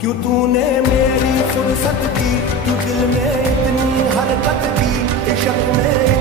क्यों तूने मेरी फुर्सत की, क्यों दिल में इतनी हरकत की, इश्क में